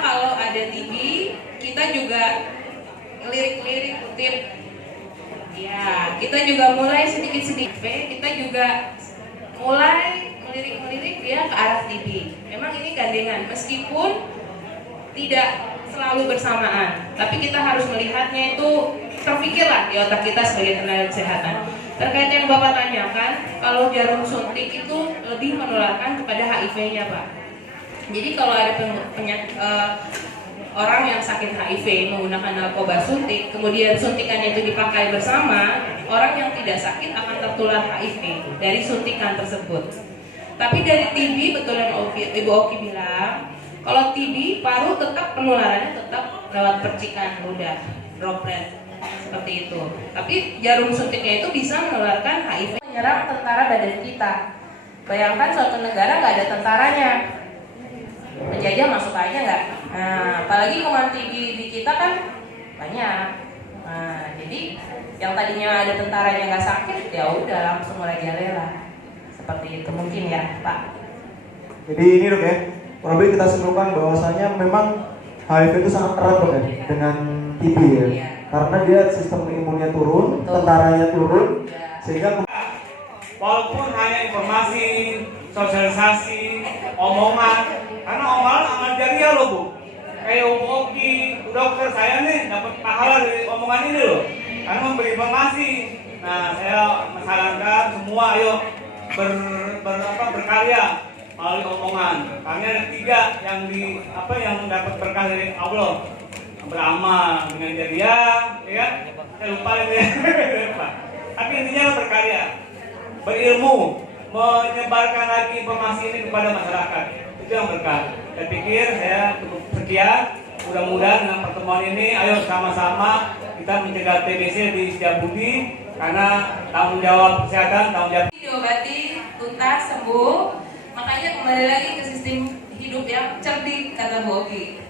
kalau ada TB, kita juga ngelirik-ngelirik kutip. Ya, kita juga mulai sedikit-sedikit. Kita juga mulai melirik-melirik dia ke arah TB. Memang ini gandengan, meskipun tidak selalu bersamaan, tapi kita harus melihatnya itu terpikirlah di otak kita sebagai tenaga kesehatan. Terkait yang Bapak tanyakan, kalau jarum suntik itu lebih menularkan kepada HIV-nya, Pak. Jadi kalau ada orang yang sakit HIV menggunakan narkoba suntik, kemudian suntikannya itu dipakai bersama, orang yang tidak sakit akan tertular HIV dari suntikan tersebut. Tapi dari TB, betul yang Ibu Oki bilang, kalau TB, paru tetap penularannya tetap lewat percikan ludah, droplet. Seperti itu. Tapi jarum suntiknya itu bisa menularkan HIV, menyerang tentara badan kita. Bayangkan suatu negara nggak ada tentaranya, penjajah masuk aja nggak? Nah, apalagi kuman TB di kita kan banyak. Nah, jadi yang tadinya ada tentaranya nggak sakit, ya udah langsung merajalela. Seperti itu mungkin ya, Pak. Jadi ini dok ya, kurang lebih kita simpulkan bahwasanya memang HIV itu sangat erat dok ya dengan TB ya. Iya. Karena dia sistem imunnya turun, tentaranya turun, sehingga walaupun hanya informasi, sosialisasi, omongan, karena omongan amal jariah loh Bu. Kayak Bu Oki, dokter saya nih dapat pahala dari omongan ini loh, karena memberi informasi. Nah, saya menyarankan semua ayo berkarya melalui omongan. Karena ada 3 yang dapat berkah dari Allah. Beramal dengan jariah, ya. Saya lupa ini. Tapi intinya berkarya, berilmu, menyebarkan lagi informasi ini kepada masyarakat. Itu yang berkah. Saya pikir saya cukup sekian. Mudah-mudahan dengan pertemuan ini, ayo sama-sama kita mencegah TBC di Setiabudi, karena tanggung jawab kesehatan, tanggung jawab. Diobati, tuntas, sembuh. Makanya kembali lagi ke sistem hidup yang cerdik, kata Bu Oki.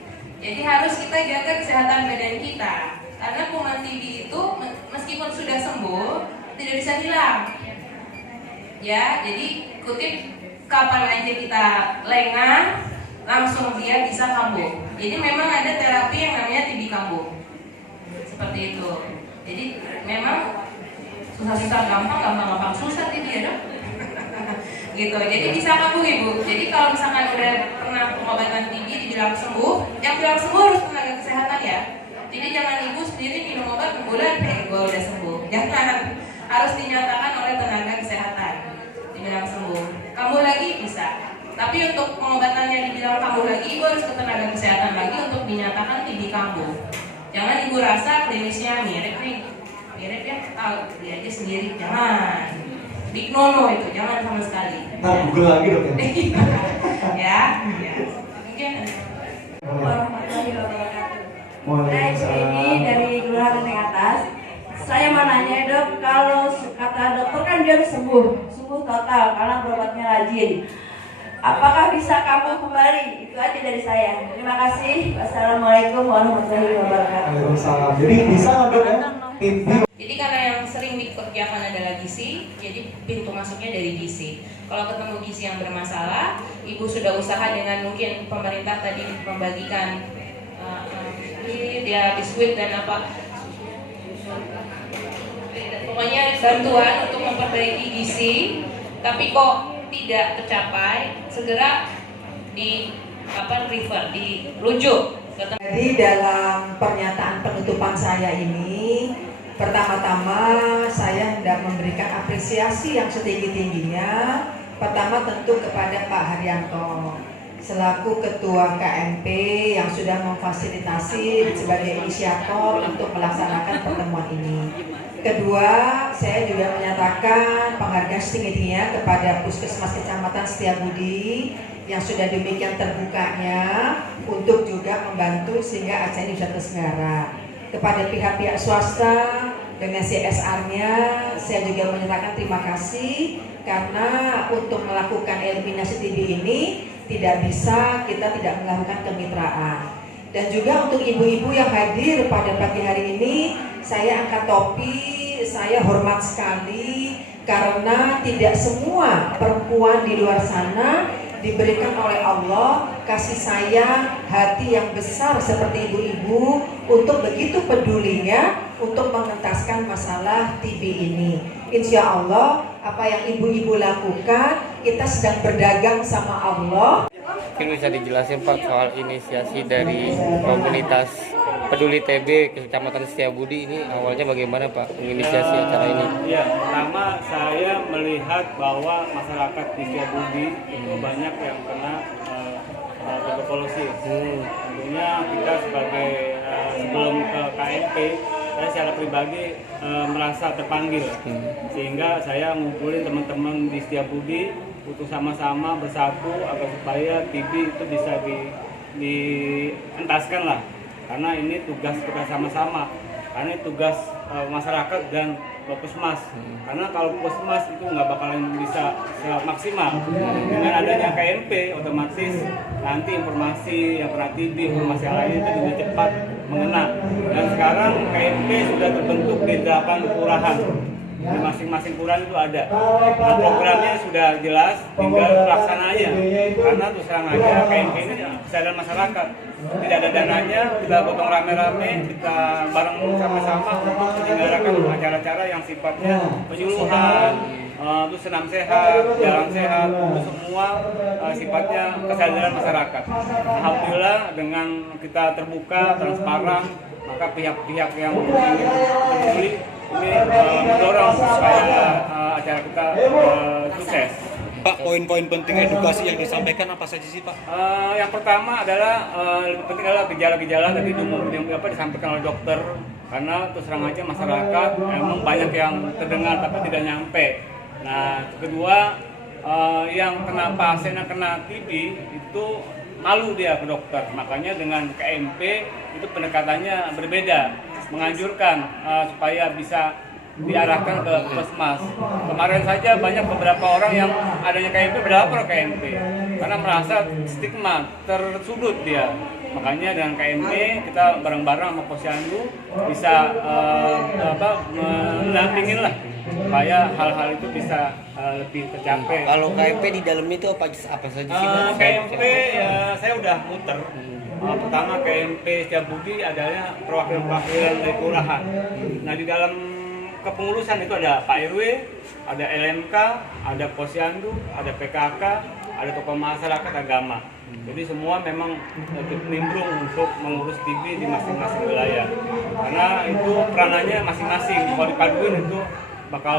Jadi harus kita jaga kesehatan badan kita, karena kuman TB itu meskipun sudah sembuh tidak bisa hilang. Ya, jadi kutip kapan aja kita lengah langsung dia bisa kambuh. Jadi memang ada terapi yang namanya TB kambuh. Seperti itu. Jadi memang susah-susah gampang, gampang-gampang susah TB ya dok. Gitu. Jadi bisa kambuh Ibu. Jadi kalau misalkan udah pernah pengobatan TB dibilang sembuh, yang bilang sembuh harus tenaga kesehatan ya. Jadi jangan Ibu sendiri minum obat sebulan, gue udah sembuh. Jangan, harus dinyatakan oleh tenaga kesehatan dibilang sembuh. Kambuh lagi bisa. Tapi untuk pengobatannya dibilang kambuh lagi, Ibu harus ke tenaga kesehatan lagi untuk dinyatakan TB kambuh. Jangan Ibu rasa klinisnya mirip nih, mirip ya, tahu dia aja sendiri, jangan. Big no itu, jangan sama sekali. Ntar Google lagi dok ya. Ya. Mungkin. Warahmatullahi wabarakatuh. Saya ini dari Kelurahan Lenteng Atas. Saya mau nanya dok, kalau kata dokter kan dia sembuh total karena berobatnya rajin. Apakah bisa kambuh kembali? Itu aja dari saya. Terima kasih. Wassalamualaikum warahmatullahi wabarakatuh. Waalaikumsalam. Jadi bisa nggak dok ya? Jadi karena yang sering dikerjakan adalah gizi, jadi pintu masuknya dari gizi. Kalau ketemu gizi yang bermasalah, Ibu sudah usaha dengan mungkin pemerintah tadi membagikan biskuit dan apa, pokoknya bantuan untuk memperbaiki gizi, tapi kok tidak tercapai, segera dirujuk. Jadi dalam pernyataan penutupan saya ini, pertama-tama saya hendak memberikan apresiasi yang setinggi-tingginya. Pertama tentu kepada Pak Haryanto selaku Ketua KMP yang sudah memfasilitasi sebagai inisiator untuk melaksanakan pertemuan ini. Kedua, saya juga menyatakan penghargaan setinggi-tingginya kepada Puskesmas Kecamatan Setiabudi yang sudah demikian terbukanya untuk juga membantu sehingga acara ini bisa terselenggara. Kepada pihak-pihak swasta dengan CSR-nya, saya juga menyatakan terima kasih karena untuk melakukan eliminasi TB ini tidak bisa kita tidak melakukan kemitraan. Dan juga untuk ibu-ibu yang hadir pada pagi hari ini, saya angkat topi, saya hormat sekali karena tidak semua perempuan di luar sana diberikan oleh Allah kasih sayang, hati yang besar seperti ibu-ibu untuk begitu pedulinya untuk mengentaskan masalah TB ini. Insya Allah apa yang ibu-ibu lakukan, kita sedang berdagang sama Allah. Mungkin bisa dijelasin Pak soal inisiasi dari komunitas peduli TB Kecamatan Setiabudi ini awalnya bagaimana Pak menginisiasi acara ini? Ya, pertama saya melihat bahwa masyarakat di Setiabudi itu banyak yang kena tuberkulosis. Tentunya kita sebagai sebelum ke KMP, saya secara pribadi merasa terpanggil, sehingga saya ngumpulin teman-teman di Setiabudi untuk sama-sama bersatu agar supaya TB itu bisa dientaskan lah, karena ini tugas kita sama-sama, karena ini tugas masyarakat dan puskesmas. Karena kalau puskesmas itu nggak bakalan bisa maksimal. Dengan adanya KMP, otomatis nanti informasi yang pernah TB, informasi yang lain itu juga cepat mengena. Dan sekarang KMP sudah terbentuk di 8 kelurahan. Di masing-masing kelurahan itu ada. Nah, programnya sudah jelas, tinggal pelaksananya. Karena terus terang aja KMP ini kesadaran masyarakat. Tidak ada dananya, kita gotong rame-rame, kita bareng sama-sama untuk menyelenggarakan acara-acara yang sifatnya penyuluhan, itu senam sehat, jalan sehat, itu semua sifatnya kesadaran masyarakat. Alhamdulillah dengan kita terbuka, transparan, maka pihak-pihak yang ingin peduli ini mendorong supaya acara kita sukses. Pak, poin-poin penting edukasi yang disampaikan apa saja sih Pak? Yang pertama adalah lebih penting adalah gejala-gejala tadi yang disampaikan oleh dokter, karena terus terang aja masyarakat memang banyak yang terdengar tapi tidak nyampe. Nah, kedua yang kena pasien yang kena TB itu malu dia ke dokter, makanya dengan KMP itu pendekatannya berbeda, menganjurkan supaya bisa diarahkan ke puskesmas. Kemarin saja banyak beberapa orang yang adanya KMP berlapor KMP karena merasa stigma, tersudut dia. Makanya dengan KMP kita bareng-bareng sama Posyandu bisa mendampingin lah supaya hal-hal itu bisa lebih tercapai. Kalau KMP di dalam itu apa saja sih Pak? KMP ya saya udah muter. Pertama KMP Setiabudi adalah perwakilan dari kelurahan. Nah, di dalam kepengurusan itu ada Pak RW, ada LMK, ada Posyandu, ada PKK, ada tokoh masyarakat, agama. Jadi semua memang nimbrung untuk mengurus TB di masing-masing wilayah. Karena itu peranannya masing-masing. Kalau dipaduin itu bakal